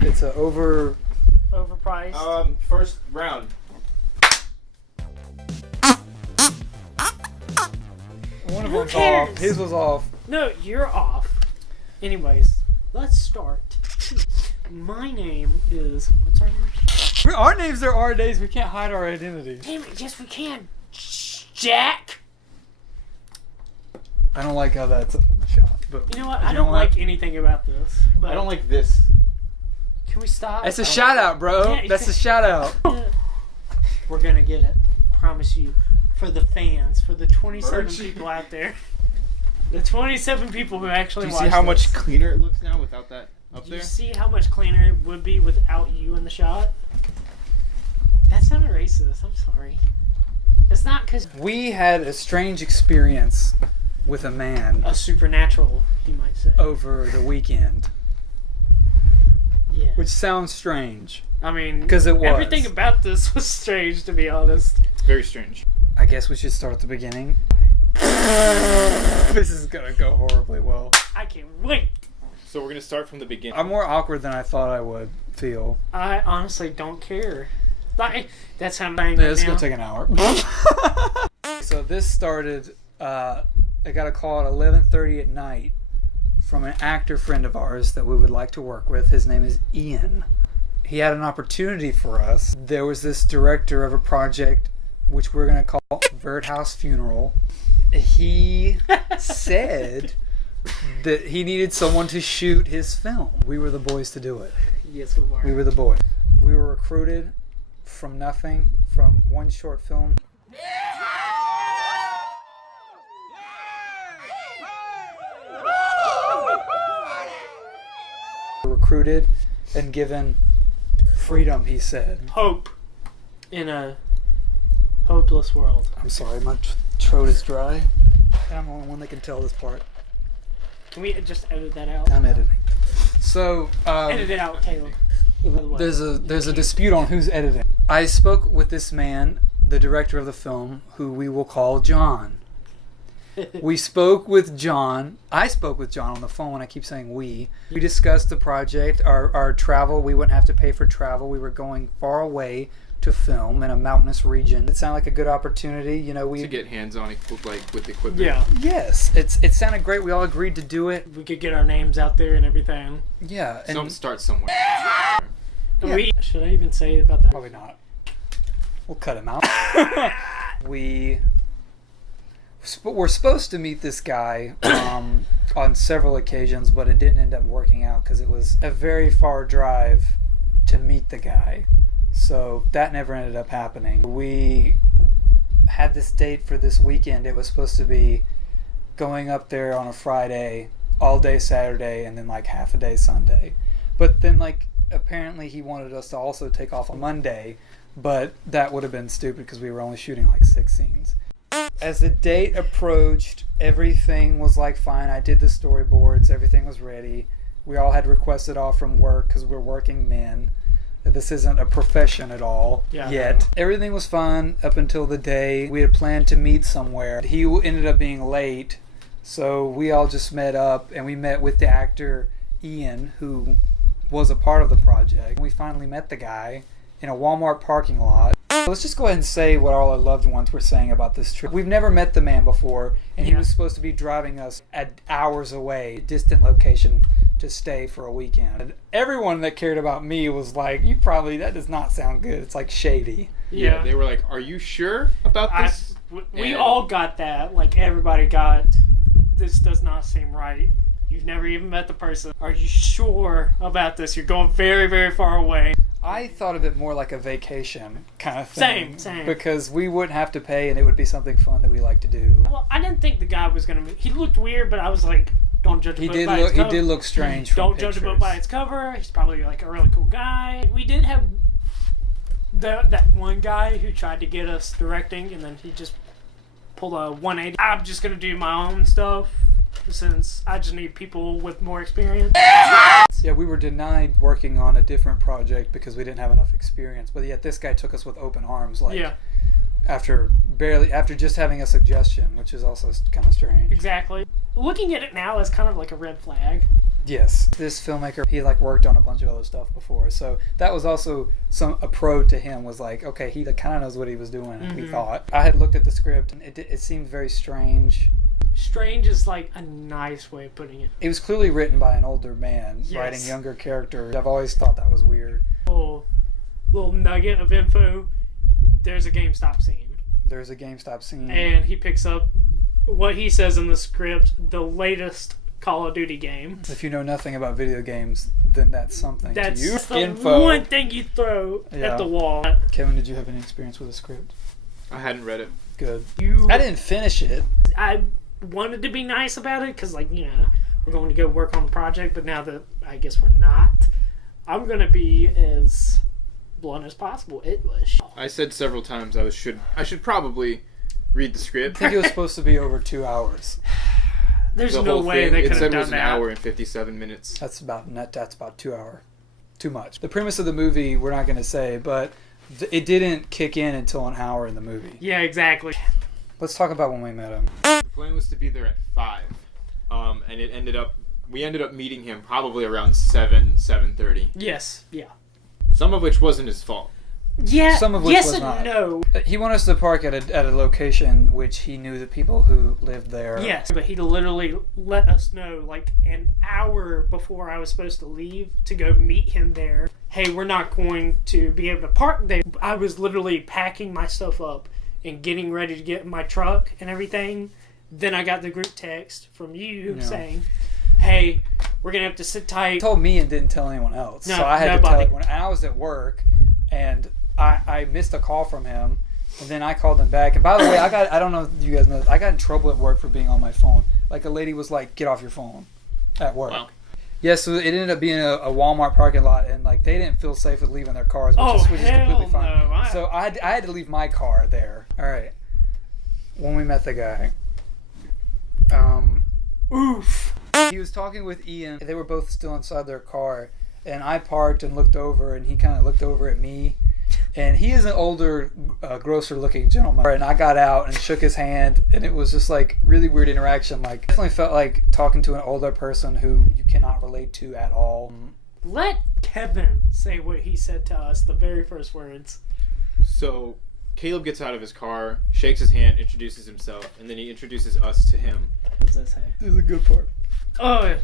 It's a overpriced. First round. One of them's off. His was off. No, you're off. Anyways, let's start. My name is... What's our name? Our names are our days. We can't hide our identity. Damn it, yes we can. Jack! I don't like how that's a shot. But You know what? I don't like anything about this. But I don't like this. Can we stop? It's a shout out, bro. Yeah, That's a shout out. We're gonna get it. Promise you. For the fans. For the 27 Merch. people out there. The 27 people who actually Do you watch see how much this. cleaner it looks now without that up Do there? you see how much cleaner it would be without you in the shot? That sounded racist. I'm sorry. It's not because... We had a strange experience with a man A supernatural, you might say. over the weekend, Yeah. which sounds strange. I mean... 'Cause it was. Everything about this was strange, to be honest. Very strange. I guess we should start at the beginning. This is gonna go horribly well. I can't wait. So we're gonna start from the beginning. I'm more awkward than I thought I would feel. I honestly don't care. Like, that's how I'm saying Yeah, right it's now. gonna take an hour. So this started, I got a call at 11:30 at night from an actor friend of ours that we would like to work with. His name is Ian. He had an opportunity for us. There was this director of a project which we're gonna call Birdhouse Funeral. He said that he needed someone to shoot his film. We were the boys to do it. Yes, we were. We were the boys. We were recruited from nothing, from one short film. Recruited and given freedom, he said. Hope in a hopeless world. I'm sorry, my throat is dry. I'm the only one that can tell this part. Can we just edit that out? I'm editing. So, Edit it out, Caleb. By the way. there's a dispute on who's editing. I spoke with this man, the director of the film, who we will call John. We spoke with John. I spoke with John on the phone. I keep saying we. We discussed the project, our travel. We wouldn't have to pay for travel. We were going far away to film in a mountainous region. It sounded like a good opportunity. You know, To get hands-on with equipment. Yeah. Yes, it sounded great. We all agreed to do it. We could get our names out there and everything. Yeah, and Start somewhere. Yeah. Should I even say about that? probably not. We'll cut him out. We were supposed to meet this guy on several occasions, but it didn't end up working out because it was a very far drive to meet the guy. So that never ended up happening. We had this date for this weekend. It was supposed to be going up there on a Friday, all day Saturday, and then like half a day Sunday. But then like apparently he wanted us to also take off on Monday, but that would have been stupid because we were only shooting like 6 scenes. As the date approached, everything was like fine. I did the storyboards, everything was ready. We all had requested off from work because we're working men. This isn't a profession at all yet. Everything was fine up until the day we had planned to meet somewhere. He ended up being late, so we all just met up and we met with the actor Ian, who was a part of the project. We finally met the guy in a Walmart parking lot. Let's just go ahead and say what all our loved ones were saying about this trip. We've never met the man before, and he was supposed to be driving us at hours away, a distant location, to stay for a weekend. And everyone that cared about me was like, that does not sound good. It's like shady. Yeah. They were like, "Are you sure about this?" We all got that. Like, everybody got, this does not seem right. You've never even met the person. Are you sure about this? You're going very, very far away. I thought of it more like a vacation kind of thing. Same. Because we wouldn't have to pay and it would be something fun that we like to do. Well, I didn't think the guy was going to... He looked weird, but I was like, don't judge a book by its He cover. did look strange from Don't judge a book by its cover. He's probably like a really cool guy. We did have that one guy who tried to get us directing, and then he just pulled a 180. I'm just going to do my own stuff since I just need people with more experience. Yeah, we were denied working on a different project because we didn't have enough experience. But yet this guy took us with open arms, after just having a suggestion, which is also kind of strange. Exactly. Looking at it now is kind of like a red flag. Yes, this filmmaker, he like worked on a bunch of other stuff before, so that was also a pro to him. Was like, okay, he kind of knows what he was doing. We thought. I had looked at the script, and it seemed very strange. Strange is like a nice way of putting it. It was clearly written by an older man writing younger characters. I've always thought that was weird. Little nugget of info. There's a GameStop scene. There's a GameStop scene, and he picks up what he says in the script, the latest Call of Duty game. If you know nothing about video games, then that's something to you. That's the one thing you throw at the wall. Kevin, did you have any experience with the script? I hadn't read it. Good. I didn't finish it. I wanted to be nice about it because, like, you know, we're going to go work on the project, but now that I guess we're not, I'm going to be as blunt as possible. It was. I said several times I should probably read the script. I think it was supposed to be over 2 hours. There's The no whole way thing, they could it have said done was an that. hour and 57 minutes. That's about 2 hours. Too much. The premise of the movie, we're not going to say, but it didn't kick in until an hour in the movie. Yeah, exactly. Let's talk about when we met him. The plan was to be there at 5, and we ended up meeting him probably around 7:30. Yes, yeah. Some of which wasn't his fault. Yeah, Some of which yes was and not. no. He wanted us to park at a location which he knew the people who lived there. Yes, but he literally let us know like an hour before I was supposed to leave to go meet him there. Hey, we're not going to be able to park there. I was literally packing my stuff up and getting ready to get in my truck and everything. Then I got the group text from you saying, hey, we're going to have to sit tight. He told me and didn't tell anyone else. No, so I had nobody. to tell when I was at work and I missed a call from him, and then I called him back. And by the way, I don't know if you guys know, I got in trouble at work for being on my phone. Like, a lady was like, get off your phone at work. Wow. Yeah, so it ended up being a Walmart parking lot, and like they didn't feel safe with leaving their cars, which is completely fine. No. So I had to leave my car there. All right. When we met the guy, Oof. he was talking with Ian. They were both still inside their car, and I parked and looked over, and he kind of looked over at me. And he is an older, grosser-looking gentleman. And I got out and shook his hand, and it was just like really weird interaction. Like, definitely felt like talking to an older person who you cannot relate to at all. Let Kevin say what he said to us, the very first words. So Caleb gets out of his car, shakes his hand, introduces himself, and then he introduces us to him. What does that say? This is a good part. Oh,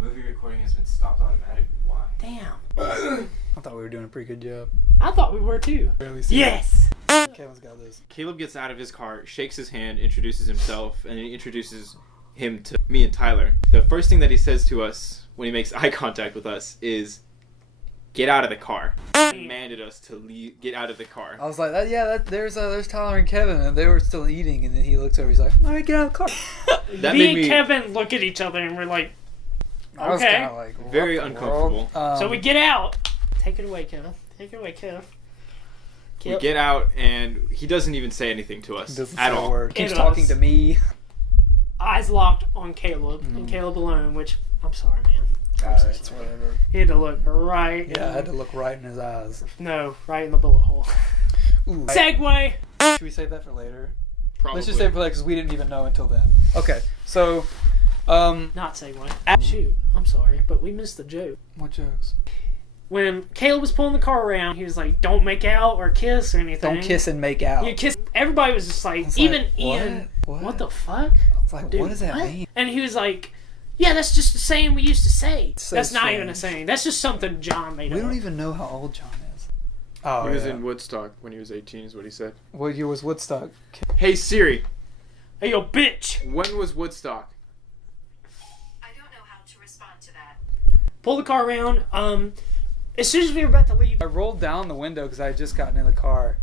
Movie recording has been stopped automatically. Why? damn. I thought we were doing a pretty good job. I thought we were too. Barely see Yes. it. Kevin's got this. Caleb gets out of his car, shakes his hand, introduces himself, and then he introduces him to me and Tyler. The first thing that he says to us when he makes eye contact with us is, "Get out of the car." He commanded us to get out of the car. I was like, there's Tyler and Kevin, and they were still eating, and then he looks over, he's like, all right, get out of the car. That Me made and me Kevin look at each other and we're like, I was okay. kind of like, what very the uncomfortable. world? So we get out. Take it away, Kevin. Take it away, Kev. We get out, and he doesn't even say anything to us doesn't at say a all. word. Keeps It talking was- to me. Eyes locked on Caleb and Caleb alone, which I'm sorry, man. I'm so It's sorry. whatever. He had to look right. Yeah, I had to look right in his eyes. No, right in the bullet hole. Ooh. Segway. Should we save that for later? Probably. Let's just save it for later because we didn't even know until then. Okay, so, Not Segway. Shoot, I'm sorry, but we missed the joke. what jokes? When Caleb was pulling the car around, he was like, "Don't make out or kiss or anything. Don't kiss and make out. You kiss." Everybody was just like, was even like, Ian. what? What the fuck? I was like, Dude, what does that mean? And he was like, "Yeah, that's just the saying we used to say." So That's not even a strange. saying. That's just something John made We up. don't even know how old John is. Oh, He was yeah. in Woodstock when he was 18, is what he said. What year was Woodstock? Hey Siri, Hey, yo, bitch! when was Woodstock? I don't know how to respond to that. Pull the car around. As soon as we were about to leave, I rolled down the window because I had just gotten in the car,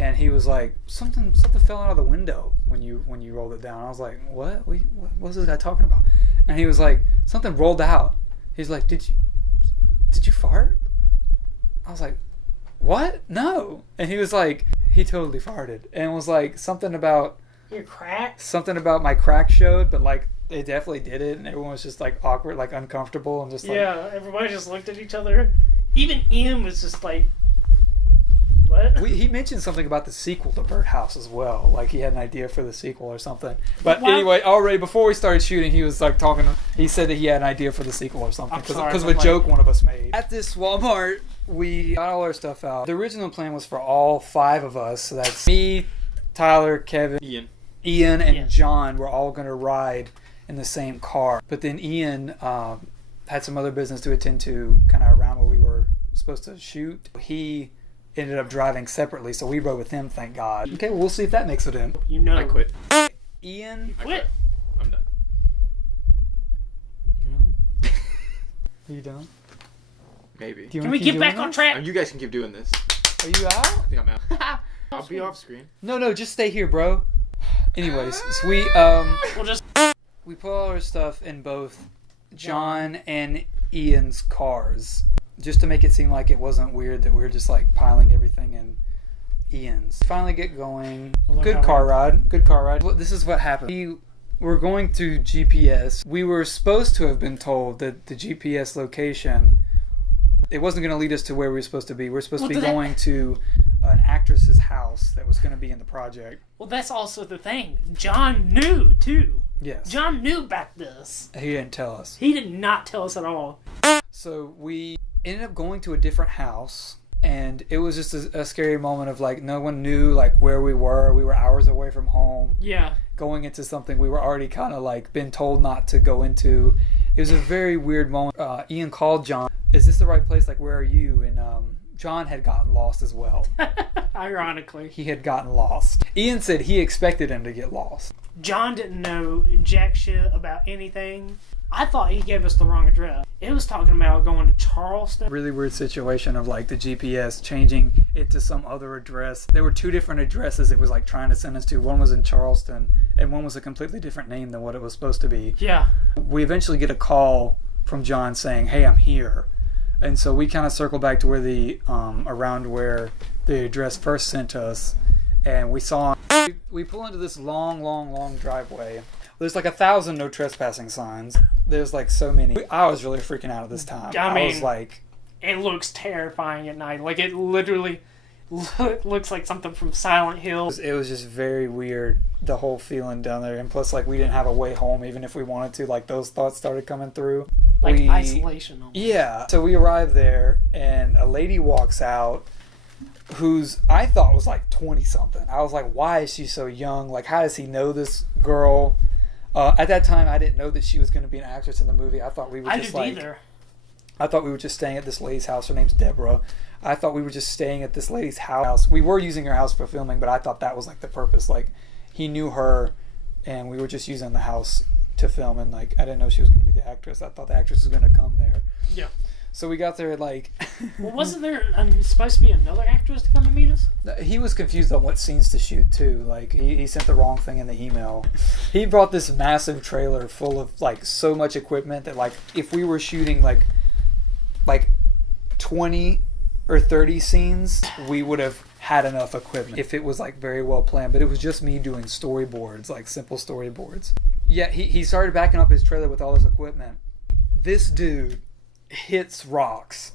and he was like, "Something fell out of the window when you rolled it down." I was like, "What? What was this guy talking about?" And he was like, "Something rolled out." He's like, "Did you fart?" I was like, "What? No." And he was like, he totally farted, and was like something about you're cracked. my crack showed, but like they definitely did it, and everyone was just like awkward, like uncomfortable, and just like, Yeah, everybody just looked at each other. Even Ian was just like, "What?" what? He mentioned something about the sequel to Birdhouse as well. Like he had an idea for the sequel or something. But Wow. anyway, already before we started shooting, he was like talking. He said that he had an idea for the sequel or something I'm sorry, because of but, a like- joke one of us made. At this Walmart, we got all our stuff out. The original plan was for all 5 of us. So that's me, Tyler, Kevin, Ian, and Yes. John were all going to ride in the same car. But then Ian had some other business to attend to kind of around where we were supposed to shoot. He ended up driving separately, so we rode with him, thank God. Okay, well, we'll see if that makes it in. You know. I quit. Ian? I Quit. I'm done. Really? Are you done? Maybe. Do you Can wanna we keep get doing back on this? track? You guys can keep doing this. Are you out? I think I'm out. I'll be off screen. No, just stay here, bro. Anyways, so We'll just. we put all our stuff in both John and Ian's cars, just to make it seem like it wasn't weird that we were just like piling everything in Ian's. Finally get going. Good car ride. Well, this is what happened. We were going through GPS. We were supposed to have been told that the GPS location, it wasn't going to lead us to where we were supposed to be. We were supposed to be going to an actress's house that was going to be in the project. Well, that's also the thing. John knew too. Yes. John knew about this. He didn't tell us. He did not tell us at all. So we ended up going to a different house, and it was just a scary moment of like no one knew like where we were. We were hours away from home, Yeah. going into something we were already kind of like been told not to go into. It was a very weird moment. Ian called John. Is this the right place? Like, where are you? And John had gotten lost as well. Ironically. He had gotten lost. Ian said he expected him to get lost. John didn't know jack shit about anything. I thought he gave us the wrong address. It was talking about going to Charleston. Really weird situation of like the GPS changing it to some other address. There were 2 different addresses it was like trying to send us to. One was in Charleston and one was a completely different name than what it was supposed to be. Yeah. We eventually get a call from John saying, "Hey, I'm here." And so we kind of circle back to where the around where the address first sent us, and we saw we pull into this long driveway. There's like 1,000 no trespassing signs. There's like so many. I was really freaking out at this time. I I was mean- like, It looks terrifying at night. Like, it literally looks like something from Silent Hill. it was just very weird, the whole feeling down there. And plus, like, we didn't have a way home, even if we wanted to. Like, those thoughts started coming through. Like, We- isolation. Almost. Yeah. So we arrive there, and a lady walks out who's I thought was like 20 something. I was like, why is she so young? Like, how does he know this girl? At that time, I didn't know that she was going to be an actress in the movie. I thought we were I just didn't like, either. I thought we were just staying at this lady's house. Her name's Deborah. I thought we were just staying at this lady's house. We were using her house for filming, but I thought that was like the purpose. Like, he knew her, and we were just using the house to film. And like, I didn't know she was going to be the actress. I thought the actress was going to come there. Yeah. So we got there at like. Well, wasn't there supposed to be another actress to come and meet us? He was confused on what scenes to shoot too. Like he sent the wrong thing in the email. He brought this massive trailer full of like so much equipment that like if we were shooting like 20 or 30 scenes, we would have had enough equipment if it was like very well planned. But it was just me doing storyboards, like simple storyboards. Yeah, he started backing up his trailer with all this equipment. This dude hits rocks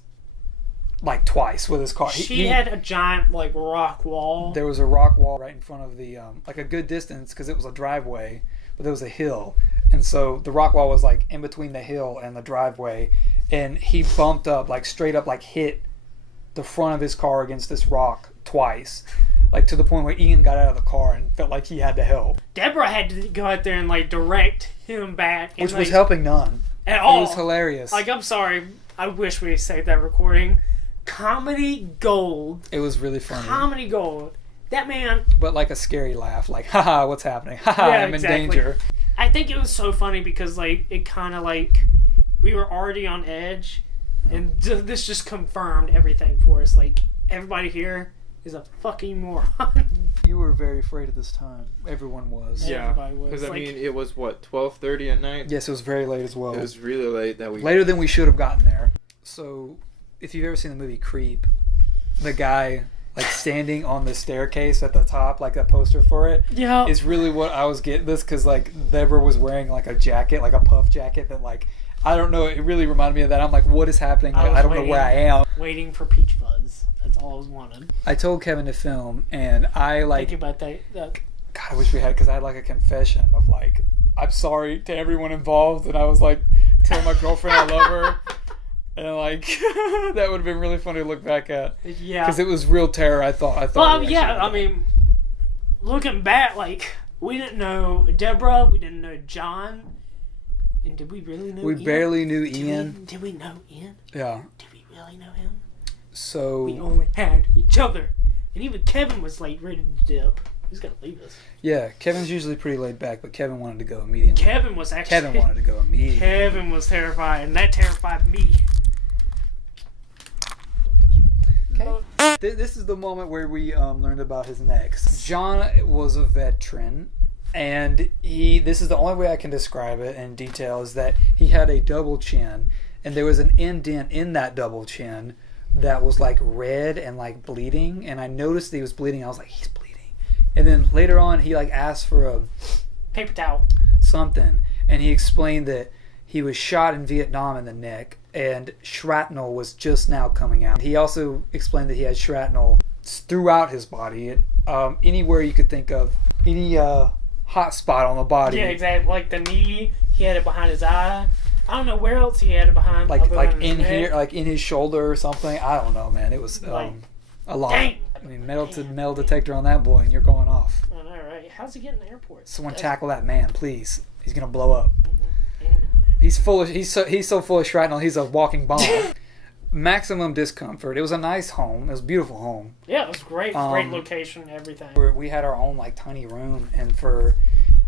like twice with his car. She had a giant, like, rock wall. There was a rock wall right in front of the like a good distance because it was a driveway, but there was a hill, and so the rock wall was like in between the hill and the driveway, and he bumped up like straight up like hit the front of his car against this rock twice, like to the point where Ian got out of the car and felt like he had to help, Deborah had to go out there and, like, direct him back. And, which was like, helping none. at It all. was hilarious. Like, I'm sorry. I wish we saved that recording. Comedy gold. It was really funny, Comedy gold. That man, but like a scary laugh, like haha, what's happening? Haha, Yeah, I'm exactly. in danger. I think it was so funny because, like, it kind of, like, we were already on edge, and this just confirmed everything for us. Like, everybody here is a fucking moron. You were very afraid at this time. Everyone was. Yeah, Everybody was, because I like- mean, it was what 12:30 at night. Yes, it was very late as well. It was really late that we. Later than we should have gotten there. So, if you've ever seen the movie Creep, the guy like standing on the staircase at the top, like a poster for it, Yeah. is really what I was getting this because like Deborah was wearing like a jacket, like a puff jacket that like I don't know. It really reminded me of that. I'm like, what is happening? I was I don't know where I am. Waiting for Peach Fuzz. That's That's all I was wanting. I told Kevin to film, and I like. Think about that. God, I wish we had, because I had like a confession of like, I'm sorry to everyone involved, and I was like telling my girlfriend I love her, and like that would have been really funny to look back at. Yeah. Because it was real terror. I thought. Well, yeah. I mean, looking back, like we didn't know Deborah, we didn't know John, and did we really know? We Ian? barely knew Ian. Did we know Ian? Yeah. Did we really know him? So We only had each other, and even Kevin was like ready to dip. He's gonna leave us. yeah, Kevin's usually pretty laid back, but Kevin wanted to go immediately. Kevin was actually. Kevin wanted to go immediately. Kevin was terrified, and that terrified me. Okay. This is the moment where we learned about his necks. John was a veteran, and this is the only way I can describe it in detail, is that he had a double chin, and there was an indent in that double chin that was like red and like bleeding, and I noticed that he was bleeding. I was like, he's bleeding. And then later on, he like asked for a Paper towel. something, and he explained that he was shot in Vietnam in the neck, and shrapnel was just now coming out. He also explained that he had shrapnel throughout his body, anywhere you could think of, any hot spot on the body. Yeah, exactly. Like the knee, he had it behind his eye. I don't know where else he had it behind. Like other than his in neck. here, like in his shoulder or something. I don't know, man. It was Like, a lot. dang. I mean, metal detector on that boy, and you're going off. I know, right? How's he getting to the airport? Someone tackle that man, please. He's gonna blow up. Any minute now. He's so full of shrapnel. He's a walking bomb. Maximum discomfort. It was a nice home. It was a beautiful home. Yeah, it was great. Great location, everything. We had our own like tiny room, and for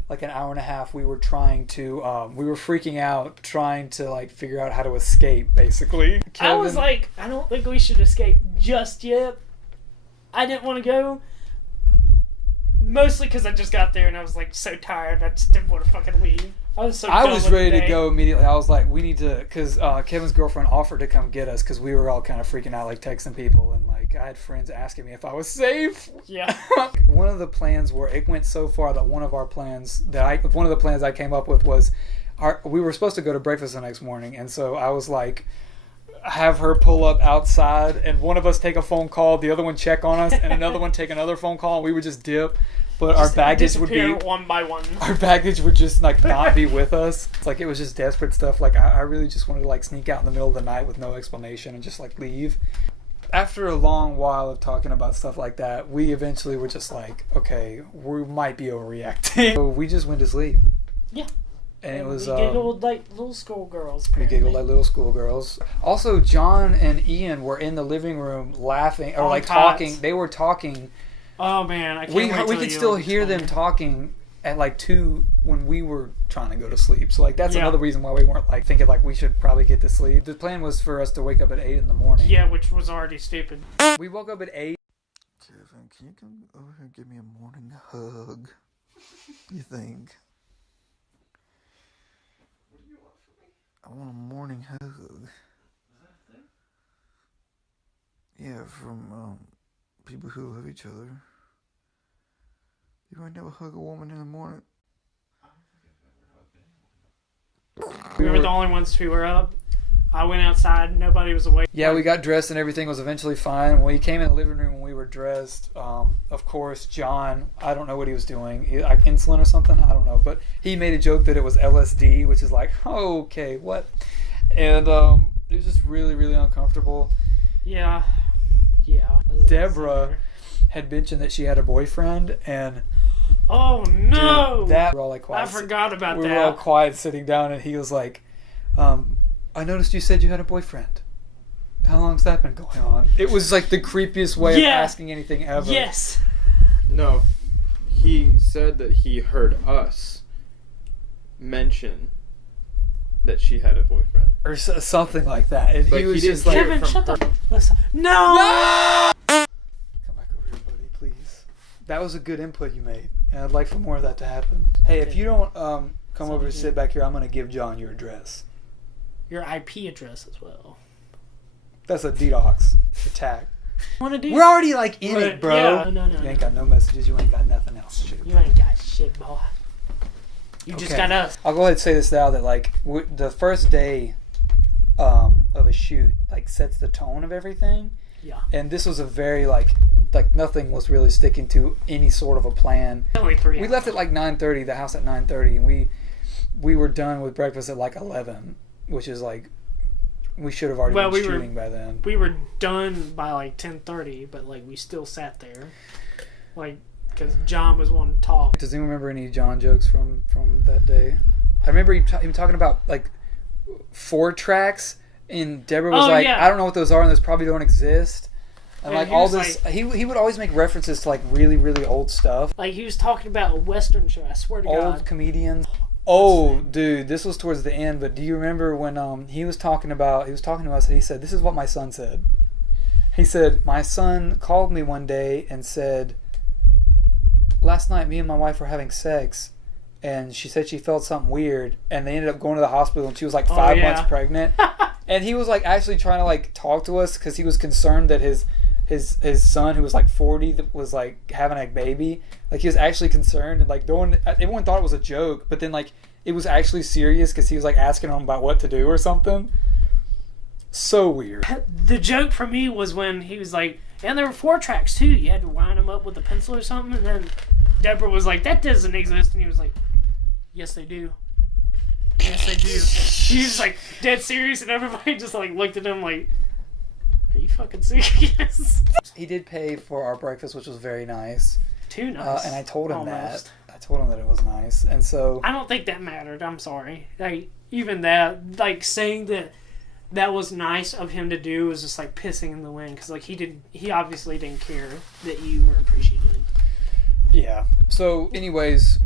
like an hour and a half, we were trying to we were freaking out, trying to like figure out how to escape. Basically, I was like, I don't think we should escape just yet. I didn't want to go. Mostly because I just got there and I was like so tired. I just didn't want to fucking leave. I was so. I done was with ready the to day. go immediately. I was like, we need to, because Kevin's girlfriend offered to come get us because we were all kind of freaking out, like texting people, and like I had friends asking me if I was safe. Yeah. One of the plans where it went so far that one of the plans I came up with was, we were supposed to go to breakfast the next morning, and so I was like, have her pull up outside, and one of us take a phone call, the other one check on us, and another one take another phone call, and we would just dip. But Just our baggage would be disappear one by one. our baggage would just like not be with us. It's like it was just desperate stuff. Like I really just wanted to like sneak out in the middle of the night with no explanation and just like leave. After a long while of talking about stuff like that, we eventually were just like, okay, we might be overreacting. So we just went to sleep. Yeah. And it was we giggled like little schoolgirls. we giggled like little schoolgirls. Also, John and Ian were in the living room laughing or On like tots. talking. They were talking. Oh man, I can't We wait till could you still hear them explain. talking at like 2 when we were trying to go to sleep. So like that's Yeah. another reason why we weren't like thinking like we should probably get to sleep. The plan was for us to wake up at 8 in the morning. Yeah, which was already stupid. We woke up at 8. Kevin, can you come over here and give me a morning hug? You think? What do you want from me? I want a morning hug. Is that a thing? Yeah, from people who love each other. You ain't never hug a woman in the morning. We were the only ones who were up. I went outside. Nobody was awake. Yeah, we got dressed and everything was eventually fine. When we came in the living room when we were dressed, of course, John, I don't know what he was doing, like insulin or something, I don't know, but he made a joke that it was LSD, which is like, oh, okay, what? And it was just really, really uncomfortable. Yeah. Yeah. Deborah had mentioned that she had a boyfriend, and Oh no! dude, that we're all like quiet. I forgot about we that. were all quiet sitting down, and he was like, I noticed you said you had a boyfriend. How long's that been going on? It was like the creepiest way of Yeah. asking anything ever. Yes. No, he said that he heard us mention that she had a boyfriend. Or something like that. And But he was he just didn't like, hear Kevin, from shut her. the. Listen. No! come back over here, buddy, please. That was a good input you made, and I'd like for more of that to happen. Hey, if you don't come over and sit back here, I'm going to give John your address. Your IP address as well. That's a DDoS attack. Want to do? We're already like in But, it, bro. yeah, no, You ain't got no messages. You ain't got nothing else. Shoot. You ain't got shit, boy. You just Okay. got us. I'll go ahead and say this now that like the first day of a shoot like sets the tone of everything, Yeah. And this was a very like nothing was really sticking to any sort of a plan. Only 3 We hours. left at like 9:30, the house at 9:30, and we were done with breakfast at like 11, which is like we should have already been shooting by then. We were done by like 10:30, but like we still sat there, like because John was wanting to talk. Does anyone remember any John jokes from that day? I remember him talking about like 4 tracks, and Deborah was like, yeah. I don't know what those are, and those probably don't exist. And Yeah, like he all was this, like- he would always make references to like really, really old stuff. Like he was talking about a Western show. I swear to Old God. comedians. Oh, dude, this was towards the end. But do you remember when he was talking to us, and he said, "This is what my son said." He said, "My son called me one day and said, last night me and my wife were having sex, and she said she felt something weird, and they ended up going to the hospital, and she was like 5 yeah. months pregnant." And he was like actually trying to like talk to us because he was concerned that his son, who was like 40, that was like having a baby, like he was actually concerned, and like everyone thought it was a joke, but then like it was actually serious because he was like asking him about what to do or something. So weird. The joke for me was when he was like, and there were 4 tracks too. You had to wind them up with a pencil or something, and then Deborah was like, "That doesn't exist," and he was like, "Yes, they do. Yes, they do." He was like dead serious, and everybody just like looked at him like, "Are you fucking serious?" He did pay for our breakfast, which was very nice. Too nice. And I told him Almost. that. I told him that it was nice, and so I don't think that mattered. I'm sorry. Like even that, like saying that was nice of him to do was just like pissing in the wind because like he obviously didn't care that you were appreciative. yeah. So, anyways,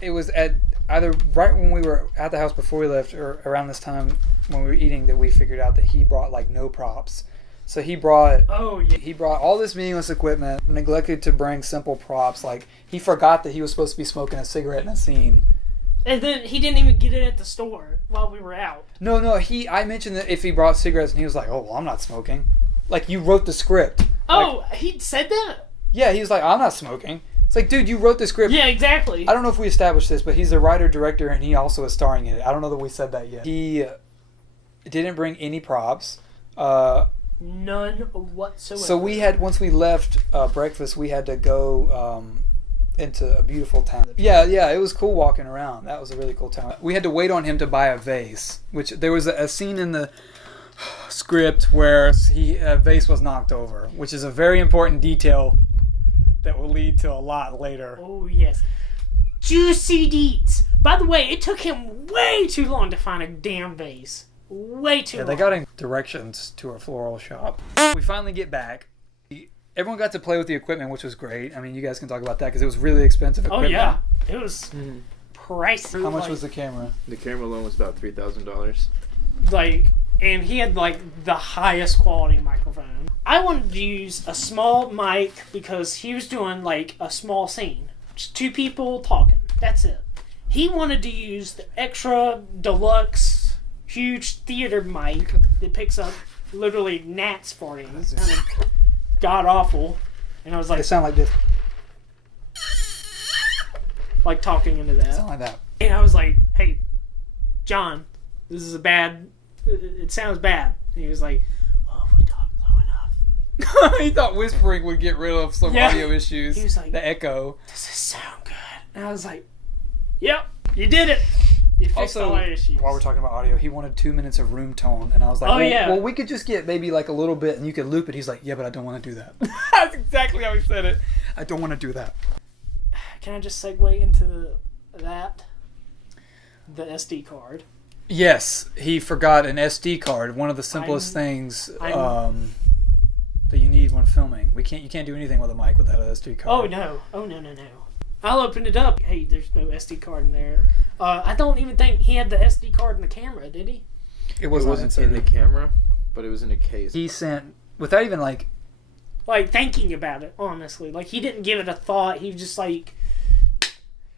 it was at either right when we were at the house before we left, or around this time when we were eating, that we figured out that he brought like no props. So he brought Oh yeah. all this meaningless equipment, neglected to bring simple props. Like he forgot that he was supposed to be smoking a cigarette in a scene. And then he didn't even get it at the store while we were out. No, I mentioned that if he brought cigarettes, and he was like, "Oh, well, I'm not smoking." Like you wrote the script. Oh, he said that? Yeah, he was like, "I'm not smoking." It's like, dude, you wrote the script. Yeah, exactly. I don't know if we established this, but he's the writer, director, and he also is starring in it. I don't know that we said that yet. He didn't bring any props. None whatsoever. So we had, once we left breakfast, we had to go into a beautiful town. Yeah, it was cool walking around. That was a really cool town. We had to wait on him to buy a vase, which there was a scene in the script where a vase was knocked over, which is a very important detail that will lead to a lot later. Oh yes. Juicy deets. By the way, it took him way too long to find a damn vase. Way too Yeah, long. they got in directions to a floral shop. We finally get back. Everyone got to play with the equipment, which was great. I mean, you guys can talk about that because it was really expensive Oh equipment. yeah. It was pricey. How much Like- was the camera? The camera alone was about $3,000. like, and he had like the highest quality microphone. I wanted to use a small mic because he was doing like a small scene, just 2 people talking. That's it. He wanted to use the extra deluxe, huge theater mic that picks up literally gnats farting. It's kind of god awful. And I was They like, sound like this. like talking into Sound that. like that. And I was like, "Hey, John, this is a bad. It sounds bad." And he was like, "Well, if we talk low enough." He thought whispering would get rid of some Yeah. audio issues. He was like- the echo. Does this sound good? And I was like, "Yep, you did it. You fixed Also, all our issues." while we're talking about audio, he wanted 2 minutes of room tone, and I was like, Oh, well, yeah. well, we could just get maybe like a little bit, and you could loop it. He's like, "Yeah, but I don't want to do that." That's exactly how he said it. I don't want to do that. Can I just segue into that? The SD card. Yes, he forgot an SD card. One of the simplest things I'm- that you need when filming. You can't do anything with a mic without an SD card. Oh no! Oh no! I'll open it up. Hey, there's no SD card in there. I don't even think he had the SD card in the camera, did he? It It was not wasn't in the inserted. camera, but it was in a case. He sent without even like. Like thinking about it, honestly. Like he didn't give it a thought. He was just like,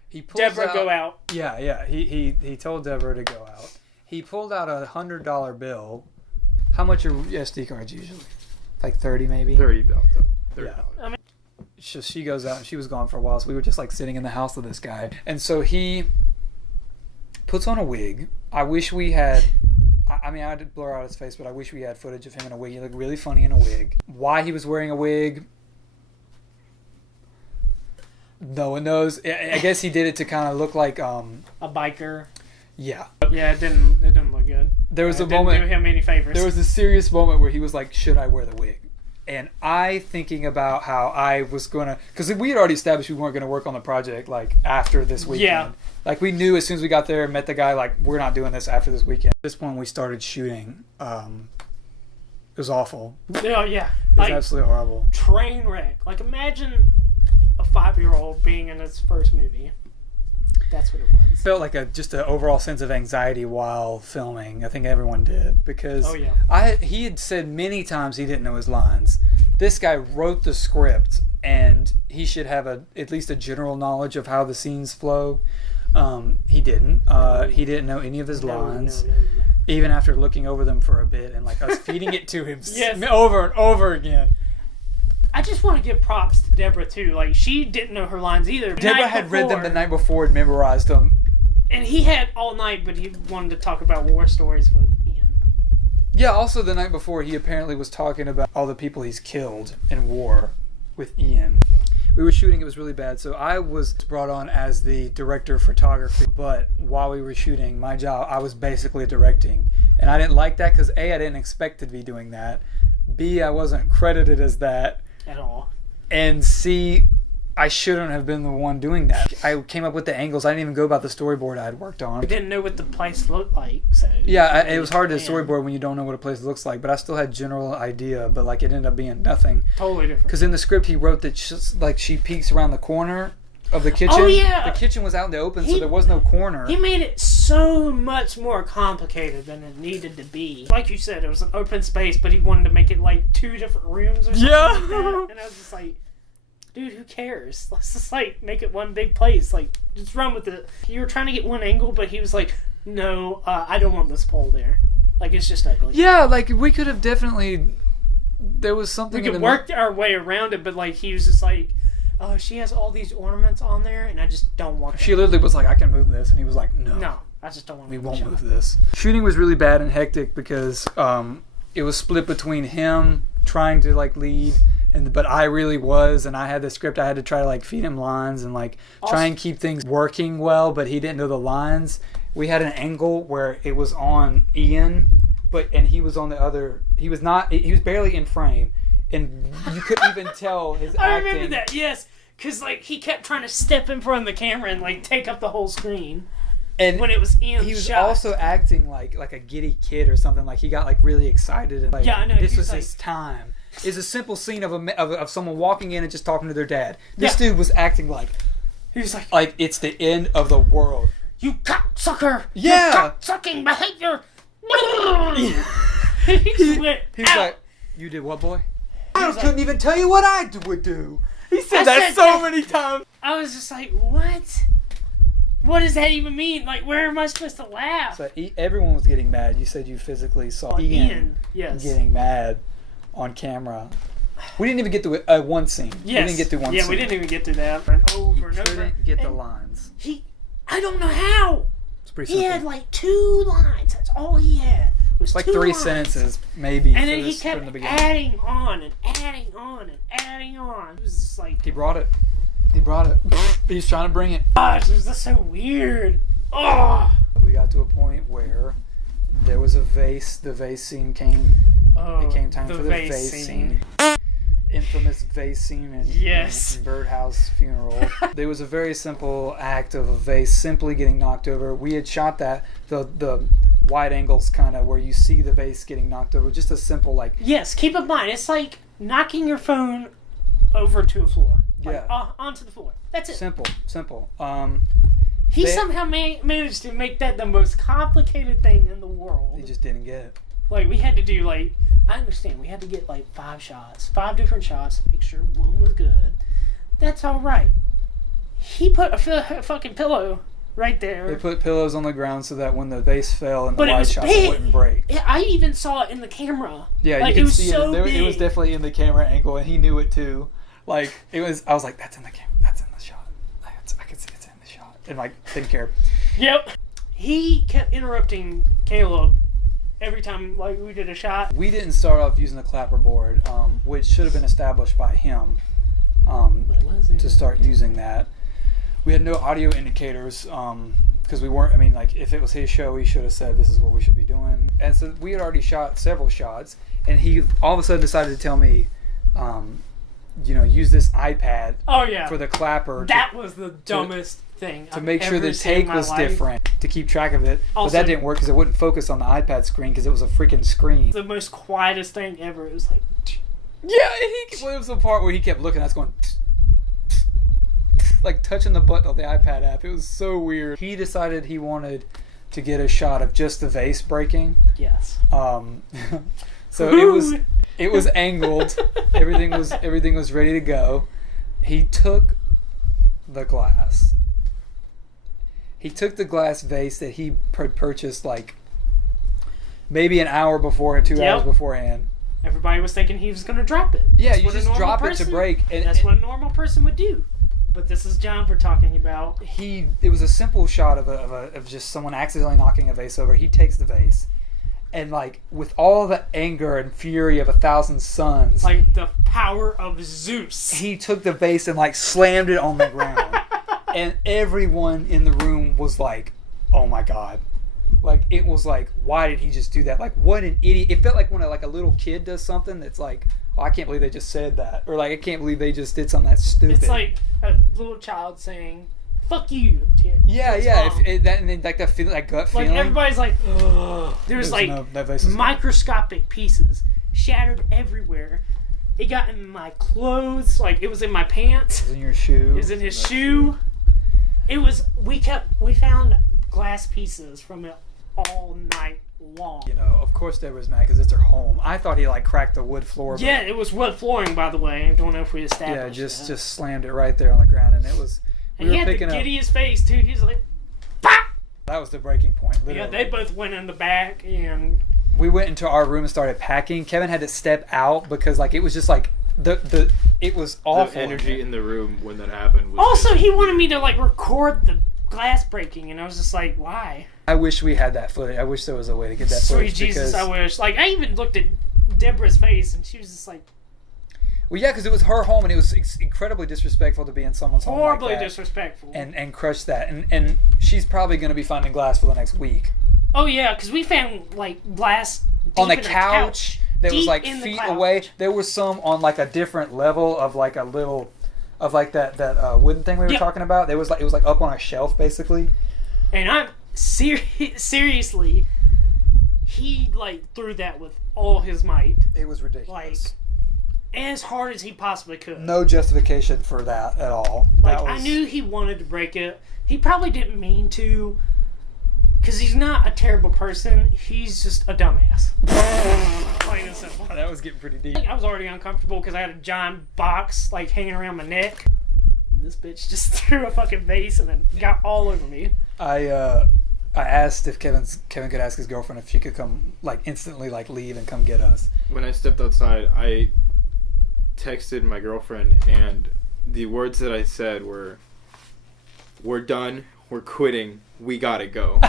He pulls "Deborah, go out." Yeah. He told Deborah to go out. He pulled out a $100 bill. How much are SD cards usually? Like 30 maybe? $30. $30. Yeah. So she goes out, and she was gone for a while, so we were just like sitting in the house with this guy. And so he puts on a wig. I wish I mean, I did blur out his face, but I wish we had footage of him in a wig. He looked really funny in a wig. Why he was wearing a wig, no one knows. I guess he did it to kind of look like A biker. yeah. Yeah, it didn't look good. There was a Didn't moment. do him any favors. There was a serious moment where he was like, "Should I wear the wig?" And I thinking about how I was gonna, because we had already established we weren't gonna work on the project like after this weekend. Yeah. Like we knew as soon as we got there and met the guy, like we're not doing this after this weekend. At this point, we started shooting. It was awful. Oh yeah, It was like absolutely horrible. train wreck. Like imagine a 5-year-old being in his first movie. That's what it was. Felt like just an overall sense of anxiety while filming. I think everyone did because Oh, yeah. he had said many times he didn't know his lines. This guy wrote the script and he should have at least a general knowledge of how the scenes flow. He didn't. He didn't know any of his lines. No. Even after looking over them for a bit and like us feeding it to him Yes. over and over again. I just want to give props to Deborah too. Like she didn't know her lines either. Deborah had read them the night before and memorized them. and he had all night, but he wanted to talk about war stories with Ian. Yeah, also the night before he apparently was talking about all the people he's killed in war with Ian. We were shooting, it was really bad, so I was brought on as the director of photography, but while we were shooting, my job, I was basically directing. And I didn't like that because A, I didn't expect to be doing that. B, I wasn't credited as that. At all. And C, I shouldn't have been the one doing that. I came up with the angles. I didn't even go about the storyboard I had worked on. I didn't know what the place looked like, so Yeah, it was hard to storyboard when you don't know what a place looks like, but I still had general idea, but like it ended up being nothing. Totally different. Because in the script he wrote that she peeks around the corner of the kitchen. Oh, yeah. The kitchen was out in the open, so there was no corner. He made it so much more complicated than it needed to be. Like you said, it was an open space, but he wanted to make it like 2 different rooms or something Yeah. like that. And I was just like, dude, who cares? Let's just like make it one big place. Like, just run with it. You were trying to get one angle, but he was like, no, I don't want this pole there. Like, it's just ugly. Yeah, like we could have definitely. There was something. We could work our way around it, but like he was just like, oh, she has all these ornaments on there, and I just don't want them. She literally was like, "I can move this," and he was like, "No, No, I just don't want to we won't move this." Shooting was really bad and hectic because it was split between him trying to like lead, but I really was, and I had the script. I had to try to like feed him lines and like try and keep things working well, but he didn't know the lines. We had an angle where it was on Ian, and he was on the other. He was not. He was barely in frame. And you couldn't even tell his acting. I remember that, yes. Because, like, he kept trying to step in front of the camera and, like, take up the whole screen. And when it was Ian's he was shot. also acting like a giddy kid or something. Like, he got, like, really excited. And, like, Yeah, I know. This He was was his time. It's a simple scene of someone walking in and just talking to their dad. This dude was acting like... He was like it's the end of the world. You cocksucker! Yeah! You cock-sucking behavior! He just went He was out. like, you did what, boy? I was couldn't even tell you what I would do. He said I that said so that- many times. I was just like, what? What does that even mean? Like, where am I supposed to laugh? So everyone was getting mad. You said you physically saw Ian, yes. getting mad on camera. We didn't even get through one scene. Yes. We didn't get through one scene. Yeah, we didn't even get through that. And over and over. Couldn't get the And lines. I don't know how. It's pretty He simple. had like 2 lines. That's all he had. Was like 2 3 lines. sentences, maybe. And then he from kept the beginning. adding on and adding on and adding on. It was just like, He brought it. He brought it. He's trying to bring it. gosh, it was just so weird. Oh, We got to a point where there was a vase. The vase scene came. It came time for the vase scene. Infamous vase scene in Birdhouse Funeral. There was a very simple act of a vase simply getting knocked over. We had shot that, the wide angles kind of where you see the vase getting knocked over. Just a simple like... Yes, keep in mind, it's like knocking your phone over to a floor. Like, Yeah. onto the floor. That's it. Simple. He they- somehow managed to make that the most complicated thing in the world. He just didn't get it. Like, we had to do, like, I understand, we had to get, like, 5 shots. 5 different shots, make sure one was good. That's alright. He put a fucking pillow right there. They put pillows on the ground so that when the vase fell and the But it wide was shots, big. it wouldn't break. Yeah, I even saw it in the camera. Yeah, like, you it could was see so it. big. It was definitely in the camera angle, and he knew it too. Like, it was... I was like, that's in the camera. That's in the shot. I can see it's in the shot. And, like, didn't care. Yep. He kept interrupting Caleb every time like we did a shot. We didn't start off using the clapper board, which should have been established by him But it wasn't. to start using that. We had no audio indicators because we weren't. I mean, like if it was his show, he should have said this is what we should be doing. And so we had already shot several shots, and he all of a sudden decided to tell me, use this iPad Oh yeah. for the clapper That was the dumbest thing to I've make sure ever the seen in take my was life. different to keep track of it. But Also- that didn't work because it wouldn't focus on the iPad screen because it was a freaking screen. The most quietest thing ever. It was like, Yeah, and it was the part where he kept looking at us going, like touching the button on the iPad app. It was so weird. He decided he wanted to get a shot of just the vase breaking. yes. So it was angled. Everything was ready to go. He took the glass. He took the glass vase that he purchased like maybe an hour before and 2 Yep. hours beforehand. Everybody was thinking he was going to drop it. Yeah, That's you what a just normal drop it person- to break. And, That's what a normal person would do. But this is John we're talking about. it was a simple shot of just someone accidentally knocking a vase over. He takes the vase, and like with all the anger and fury of 1,000 suns, Like the power of Zeus. he took the vase and like slammed it on the ground, and everyone in the room was like, "Oh my god!" Like it was like, "Why did he just do that? Like what an idiot!" It felt like when a little kid does something that's like, "Oh, I can't believe they just said that," or like, "I can't believe they just did something that's stupid." It's like a little child saying, "Fuck you." yeah, his yeah. mom. And then like that feeling, that gut Like feeling. everybody's like, ugh. There's like that vase is microscopic pieces shattered everywhere. It got in my clothes, like it was in my pants. It was in your shoe. It was in his shoe. It was. We found glass pieces from it all night long. You know, of course Deborah's mad because it's her home. I thought he like cracked the wood floor. But Yeah, it was wood flooring, by the way. I don't know if we yeah, established. just that. slammed it right there on the ground, and it was. And We he were had to picking up. giddy his face too. He's like, "Pop!" That was the breaking point. Yeah, Literally. they both went in the back, and We went into our room and started packing. Kevin had to step out because like it was just like it was awful. The energy in the room when that happened was also just- he wanted me to like record the glass breaking, and I was just like, why? I wish we had that footage. I wish there was a way to get that Sweet footage. Jesus, because, I wish. Like I even looked at Deborah's face, and she was just like Well, yeah, because it was her home, and it was incredibly disrespectful to be in someone's home horribly like that disrespectful. and crush that. And she's probably going to be finding glass for the next week. Oh yeah, because we found like glass On the deep in couch that was Deep like in the feet couch. away. There was some on like a different level of like a little of like that wooden thing we were Yeah. talking about. It was like up on a shelf basically. And I'm seriously, he like threw that with all his might, It was ridiculous. like as hard as he possibly could. No justification for that at all. Like That was, I knew he wanted to break it. He probably didn't mean to, because he's not a terrible person. He's just a dumbass. Plain and simple. that was getting pretty deep. I was already uncomfortable because I had a giant box like hanging around my neck. This bitch just threw a fucking vase and then got all over me. I asked if Kevin could ask his girlfriend if she could come like instantly like leave and come get us. When I stepped outside, I texted my girlfriend, and the words that I said were, "We're done. We're quitting. We gotta go."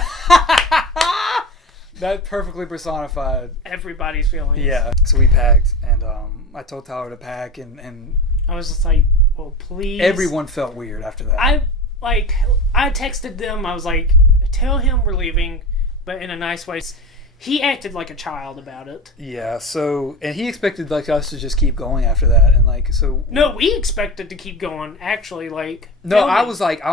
That perfectly personified. Everybody's feelings. Yeah. So we packed, and I told Tyler to pack, and I was just like, well, please. everyone felt weird after that. I texted them. I was like, tell him we're leaving, but in a nice way. He acted like a child about it. Yeah. So, and he expected like us to just keep going after that, and like so. No, we expected to keep going. Actually, like No, filming. I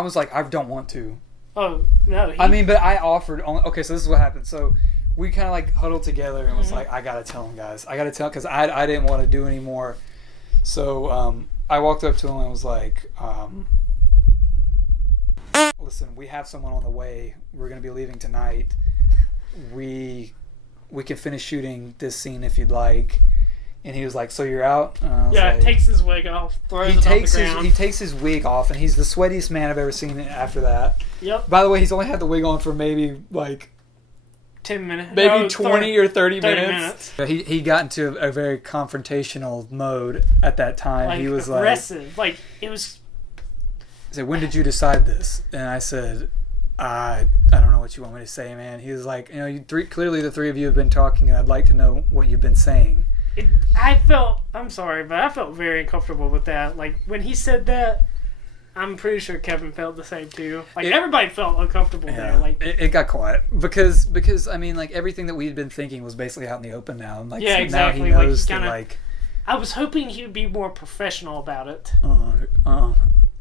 was like, I don't want to. Oh no. I mean, but I offered. Okay, so this is what happened. So we kind of like huddled together and was like, I gotta tell him, guys. I gotta tell because I didn't want to do anymore. So I walked up to him and was like, listen, we have someone on the way. We're gonna be leaving tonight. We can finish shooting this scene if you'd like. And he was like, so you're out? And I was yeah, like, takes his wig off, throws it on the ground. he takes his wig off, and he's the sweatiest man I've ever seen after that. Yep, By the way, he's only had the wig on for maybe like 10 minutes. maybe No, 20 or 30 30 minutes. He got into a very confrontational mode at that time. Like He was aggressive. Like it was. he said, when did you decide this? And I said, I don't know what you want me to say, man. He was like, clearly the three of you have been talking, and I'd like to know what you've been saying. I'm sorry, but I felt very uncomfortable with that. Like, when he said that, I'm pretty sure Kevin felt the same too. Like, everybody felt uncomfortable there. Like, it got quiet because I mean, like, everything that we had been thinking was basically out in the open now. And, like, yeah, so exactly. now he knows I was hoping he would be more professional about it.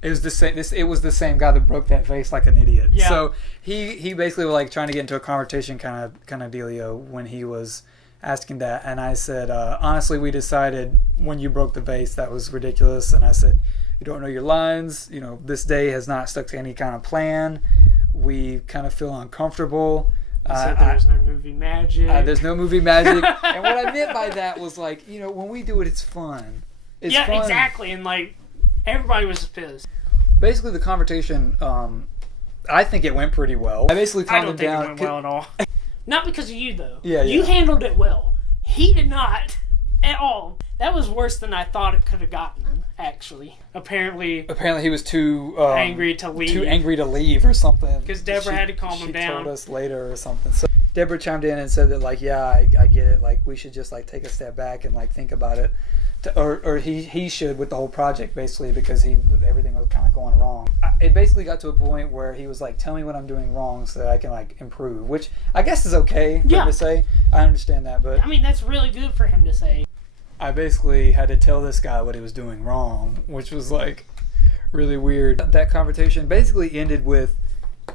It was the same. It was the same guy that broke that vase like an idiot. Yeah. So he basically was like trying to get into a conversation kind of dealio when he was asking that, and I said, honestly, we decided when you broke the vase that was ridiculous, and I said, you don't know your lines. This day has not stuck to any kind of plan. We kind of feel uncomfortable. So there's no movie magic. There's no movie magic. And what I meant by that was like, when we do it, it's fun. It's fun. Exactly. And like, everybody was pissed. Basically, the conversation, I think it went pretty well. I basically calmed him down. I don't think it went well at all. Not because of you, though. Yeah. You handled it well. He did not at all. That was worse than I thought it could have gotten him, actually. Apparently he was too angry to leave. Too angry to leave or something. Because Deborah had to calm him down. She told us later or something. So Deborah chimed in and said that, like, yeah, I get it. Like, we should just, like, take a step back and, like, think about it. Or he should with the whole project, basically, because everything was kind of going wrong. It basically got to a point where he was like, tell me what I'm doing wrong so that I can, like, improve, which I guess is okay for him to say. I understand that, but... I mean, that's really good for him to say. I basically had to tell this guy what he was doing wrong, which was, like, really weird. That conversation basically ended with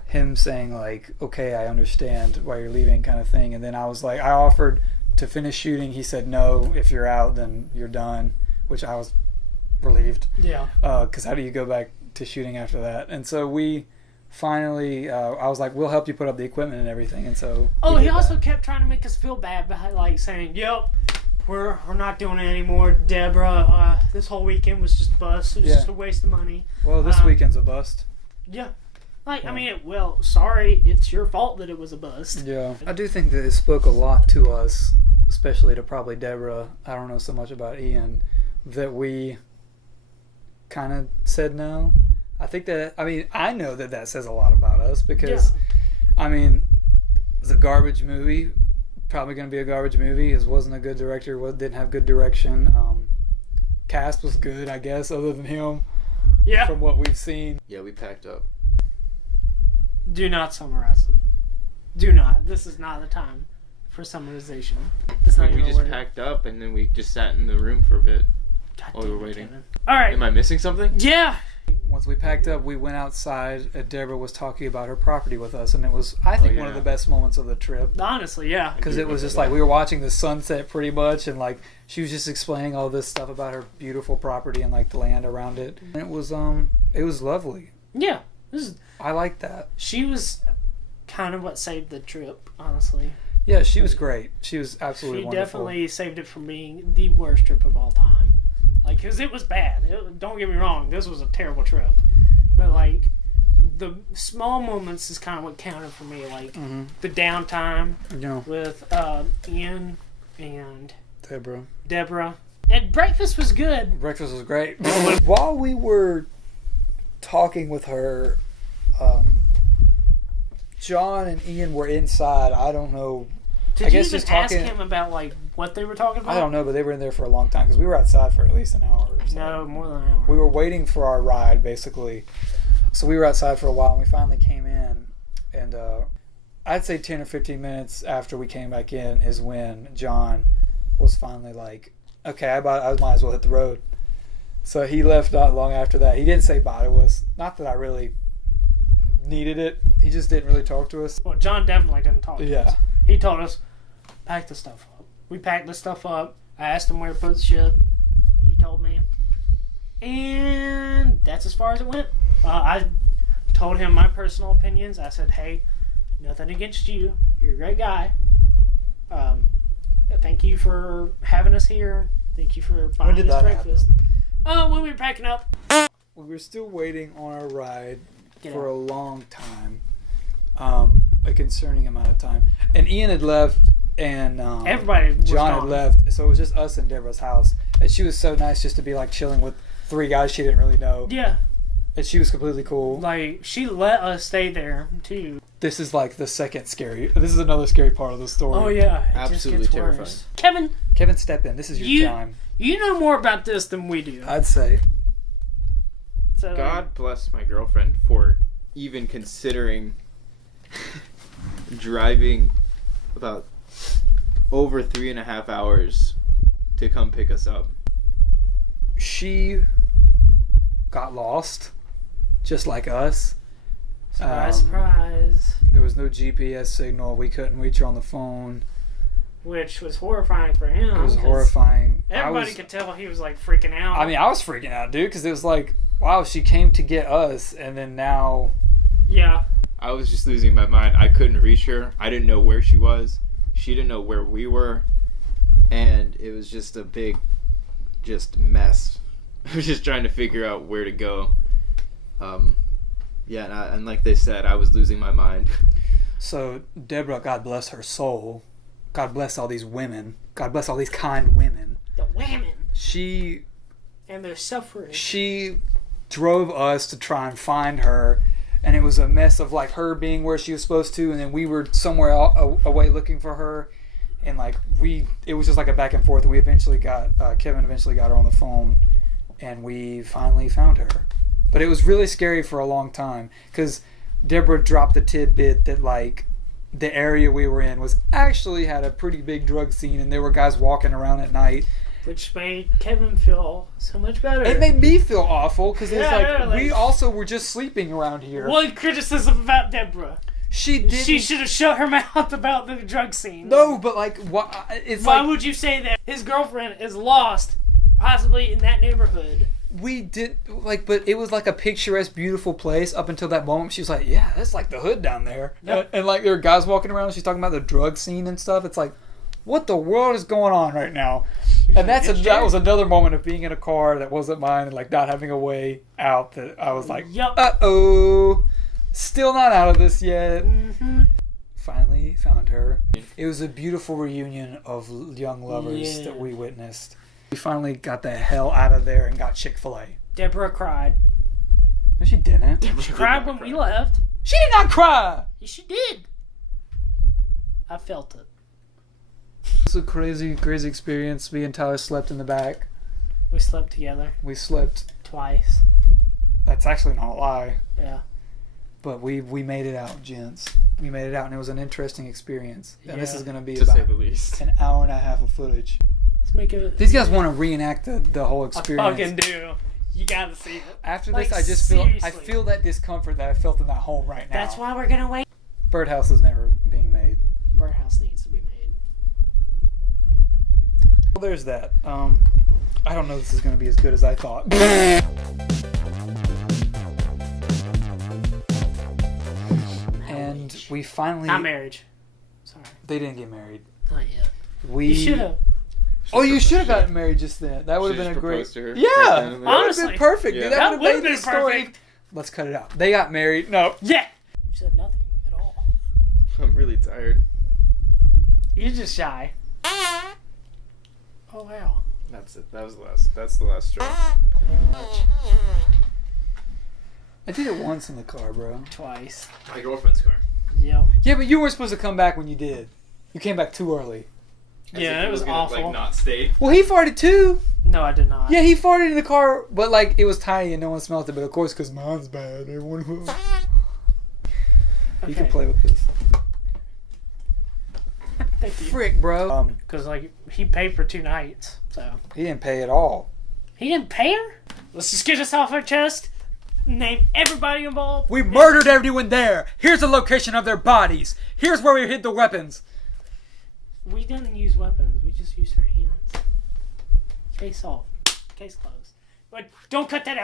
him saying, like, okay, I understand why you're leaving kind of thing, and then I was like, I offered to finish shooting. He said, no, if you're out, then you're done, which I was relieved. Yeah. Because how do you go back to shooting after that? And so we finally, I was like, we'll help you put up the equipment and everything. And so he also kept trying to make us feel bad by, like, saying, yep, we're not doing it anymore. Deborah, this whole weekend was just a bust. It was just a waste of money. Well, this weekend's a bust. Yeah. Like, I mean, sorry, it's your fault that it was a bust. Yeah. I do think that it spoke a lot to us, especially to probably Deborah. I don't know so much about Ian, that we kind of said no. I think that, I know that says a lot about us because, it's a garbage movie. Probably going to be a garbage movie. It wasn't a good director. Didn't have good direction. Cast was good, I guess, other than him. Yeah. From what we've seen. Yeah, we packed up. Do not summarize it. Do not. This is not the time for summarization. We just packed up and then we just sat in the room for a bit while we were waiting. All right. Am I missing something? Yeah. Once we packed up, we went outside and Deborah was talking about her property with us, and it was, I think, one of the best moments of the trip. Honestly, yeah. Because it was just like we were watching the sunset pretty much, and like she was just explaining all this stuff about her beautiful property and like the land around it. And it was lovely. Yeah. I like that. She was kind of what saved the trip, honestly. Yeah, she was great. She was absolutely wonderful. She definitely saved it from being the worst trip of all time. Like, because it was bad. Don't get me wrong, this was a terrible trip. But, like, the small moments is kind of what counted for me. Like, the downtime with Ian and Deborah. And breakfast was good. Breakfast was great. While we were talking with her, John and Ian were inside. I don't know. Did you even ask him about, like, what they were talking about? I don't know, but they were in there for a long time because we were outside for at least an hour or so. No, more than an hour. We were waiting for our ride, basically. So we were outside for a while, and we finally came in. And I'd say 10 or 15 minutes after we came back in is when John was finally like, okay, I might as well hit the road. So he left not long after that. He didn't say bye to us. Not that I really needed it. He just didn't really talk to us. Well, John definitely didn't talk to us. He told us, pack the stuff up. We packed the stuff up. I asked him where to put the ship. He told me. And that's as far as it went. I told him my personal opinions. I said, hey, nothing against you. You're a great guy. Thank you for having us here. Thank you for buying us breakfast. When we were packing up. We were still waiting on our ride for a long time. A concerning amount of time. And Ian had left, and John had left, so it was just us in Deborah's house. And she was so nice just to be like chilling with three guys she didn't really know. Yeah. And she was completely cool. Like, she let us stay there, too. This is like the second scary. This is another scary part of the story. Oh, yeah. It Absolutely just gets terrifying. worse. Kevin, Kevin, step in. This is your time. you know more about this than we do. I'd say. So, God bless my girlfriend for even considering driving about over 3.5 hours to come pick us up. She got lost, just like us. surprise, surprise. There was no GPS signal. We couldn't reach her on the phone. Which was horrifying for him. It was 'cause horrifying. Everybody could tell he was, like, freaking out. I mean, I was freaking out, dude, because it was like, wow, she came to get us, and then now... Yeah. I was just losing my mind. I couldn't reach her. I didn't know where she was. She didn't know where we were. And it was just a big, mess. I was just trying to figure out where to go. Yeah, and like they said, I was losing my mind. So, Deborah, God bless her soul. God bless all these women. God bless all these kind women. The women. She And their suffering. she drove us to try and find her, and it was a mess of like her being where she was supposed to, and then we were somewhere away looking for her, and like it was just like a back and forth. We eventually got Kevin eventually got her on the phone, and we finally found her. But it was really scary for a long time because Deborah dropped the tidbit that like the area we were in was actually had a pretty big drug scene, and there were guys walking around at night. Which made Kevin feel so much better. It made me feel awful because it's Yeah, we also were just sleeping around here. One criticism about Deborah. She did. She should have shut her mouth about the drug scene. No, but like, what? It's Why like would you say that his girlfriend is lost, possibly in that neighborhood? we did like, but it was like a picturesque, beautiful place up until that moment. She was like, "Yeah, that's like the hood down there," Yep. and like there were guys walking around. And she's talking about the drug scene and stuff. It's like, what the world is going on right now? And that was another moment of being in a car that wasn't mine and like not having a way out. That I was like, Yup. uh-oh, still not out of this yet. Mm-hmm. Finally found her. It was a beautiful reunion of young lovers Yeah. that we witnessed. We finally got the hell out of there and got Chick-fil-A. Deborah cried. No, she didn't. She cried when we left. She did not cry! Yes, she did. I felt it. It was a crazy, crazy experience. Me and Tyler slept in the back. We slept together We slept. twice. That's actually not a lie. Yeah. But we made it out, gents. We made it out, and it was an interesting experience. And this Yeah. is going to be To say about the least. an hour and a half of footage. Let's make it. These guys want to reenact the whole I experience. fucking do. You gotta see it. After Like, this, I just seriously. feel that discomfort that I felt in that home right now. That's why we're gonna wait. Birdhouse is never being made. Birdhouse needs to be made. Well, there's that. I don't know if this is going to be as good as I thought. And we finally... Not marriage. Sorry. They didn't get married. Not yet. We You should have. Oh, you should have gotten married just then. That would have Should've been a great... proposed to her Yeah! right then and That there. would have Honestly. been perfect. Yeah. Dude. That That would would've have made been the story... perfect. Let's cut it out. They got married. No. Yeah. You said nothing at all. I'm really tired. You're just shy. Oh wow. That's it. That's the last straw. I did it once in the car, bro. Twice. My girlfriend's car. Yep. Yeah, but you weren't supposed to come back when you did. You came back too early. As Yeah, if it was gonna, awful. Like, not stay. Well, he farted too. No, I did not. Yeah, he farted in the car, but like it was tiny and no one smelled it. But of course, because mine's bad, everyone. You can Okay. play with this. Thank you. Frick, bro. Because like he paid for 2 nights, so He didn't pay at all. he didn't pay her. Let's just get this off our chest. Name everybody involved. We murdered everyone there. Here's the location of their bodies. Here's where we hid the weapons. We didn't use weapons. We just used our hands. Case solved. Case closed. But don't cut that out.